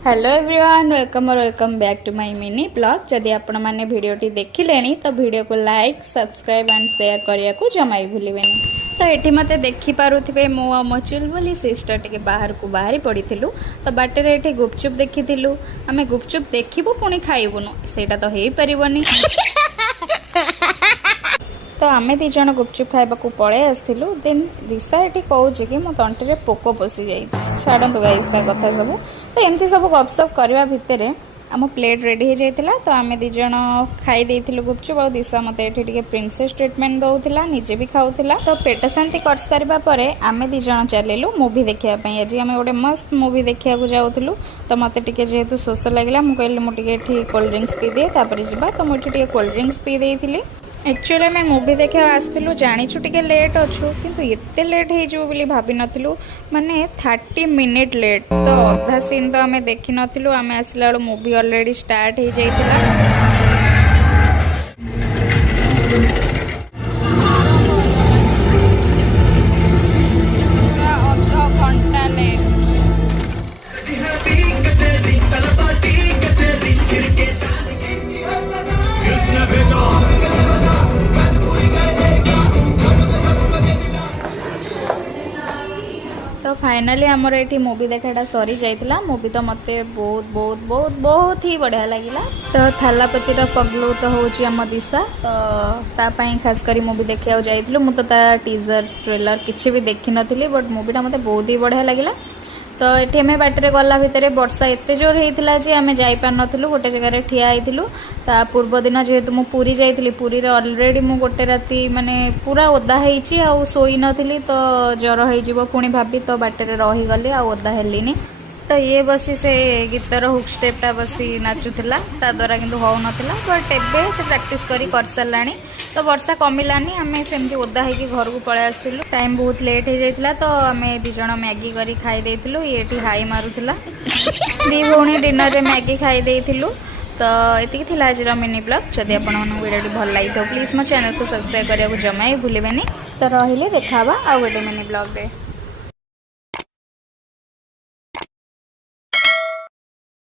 Hello everyone welcome और welcome back to my mini blog. जदि आपण माने वीडियोटी देखिले तो वीडियो को लाइक सब्सक्राइब एंड शेयर करिया को जमा भी भूलिबेनी। तो एठी मते देखि पारुथिबे मो आ मचुल बोली सिस्टर टिके बाहर को बाहरी पड़ीथिलु। तो बाटे रे एठी गुपचुप देखिथिलु। आमे गुपचुप देखिबो पुणी खाइबुनु सेटा तो हेई परिबोनी। तो आमे दी जण गुपचुप खाइबा को पळे आस्थिलु। देन दिशा एठी कहूची कि मो तंटीरे पोको पसी जाई छाडंतु गाइस ता कथा सब। तो एमती सब गपसप करवा भितर आम प्लेट रेडी हो जाइतिला। तो आमे दी जण खाई देइथिलु गुपचुप आ दिशा मते एठी टिके प्रिंसेस ट्रीटमेंट दउथिला निजे भी खाउथिला। तो पेट शांति कर सारिबा परे आमे दी जण चलेलु मूवी देखिया पई। आज आमे गोटे मस्त मूवी देखिया को जाउथिलु। तो मते टिके जेहेतु शोष लागला मु कहले मु टिके एठी कोल्ड ड्रिंक्स पी दे तापर जिबा। तो मु एठी टिके कोल्ड ड्रिंक्स पी देइथिली। एक्चुअली आम मूवी देखा आसलु जाचु टे लेट अच्छु किंतु एते लेट हो भाभी नथिलु माने 30 मिनिट लेट। तो अधा सीन तो आम देखी नथिलु। आम आसला मूवी ऑलरेडी स्टार्ट हो जाइतिला। तो फाइनली आमर ये मूवी देखाटा सरी जाइतिला। मूवी तो मते बहुत बहुत बहुत बहुत ही बढ़िया लगिला। तो थालापतिर पगलू तो होची आम दिशा। तो तापाई खास करी मूवी देखिया जाइतिलु। मु तो ता टीजर ट्रेलर किछि भी देखि नथिली बट मूवीटा मते बहुत ही बढ़िया लगिला। तो ये आम बाटर गला भितर वर्षा एत जोर होता जे आम जापार नथिलु गोटे जगह ठिया होइतिलु। ता पूर्व दिन जेहेतु मु पुरी जाइतिली पुरी रे ऑलरेडी मु गोटे राती माने पूरा ओदा हेइची आ सोई नथिली। तो ज्वर होइजिवो पुणी भाबी तो बाटर रही गली आ ओदा हेलिनी। तो ये बसी से गीतर हुक स्टेपटा बसी नाचुला ता द्वारा किंतु हो नथिला बट एबे से प्रैक्टिस करी कर सारानी। तो वर्षा कमिलानी आम सेमती ओदा होगी घर को पळे आसथिलु। टाइम बहुत लेट हो जाइतिला। तो आम दी जण मैगी करी खाई देइथिलु। येठी हाई मारुथिला दी भौणी डिनर रे मैगी खाई देइथिलु। तो एतिकी थिला आज मिनी ब्लॉग। जदि आपन वीडियो भल लगी तो प्लीज मो चैनल को सब्सक्राइब करिया को जमा ही भूलिबेनी। तो रहिले देखाबा आ गोटे मिनी ब्लॉग रे।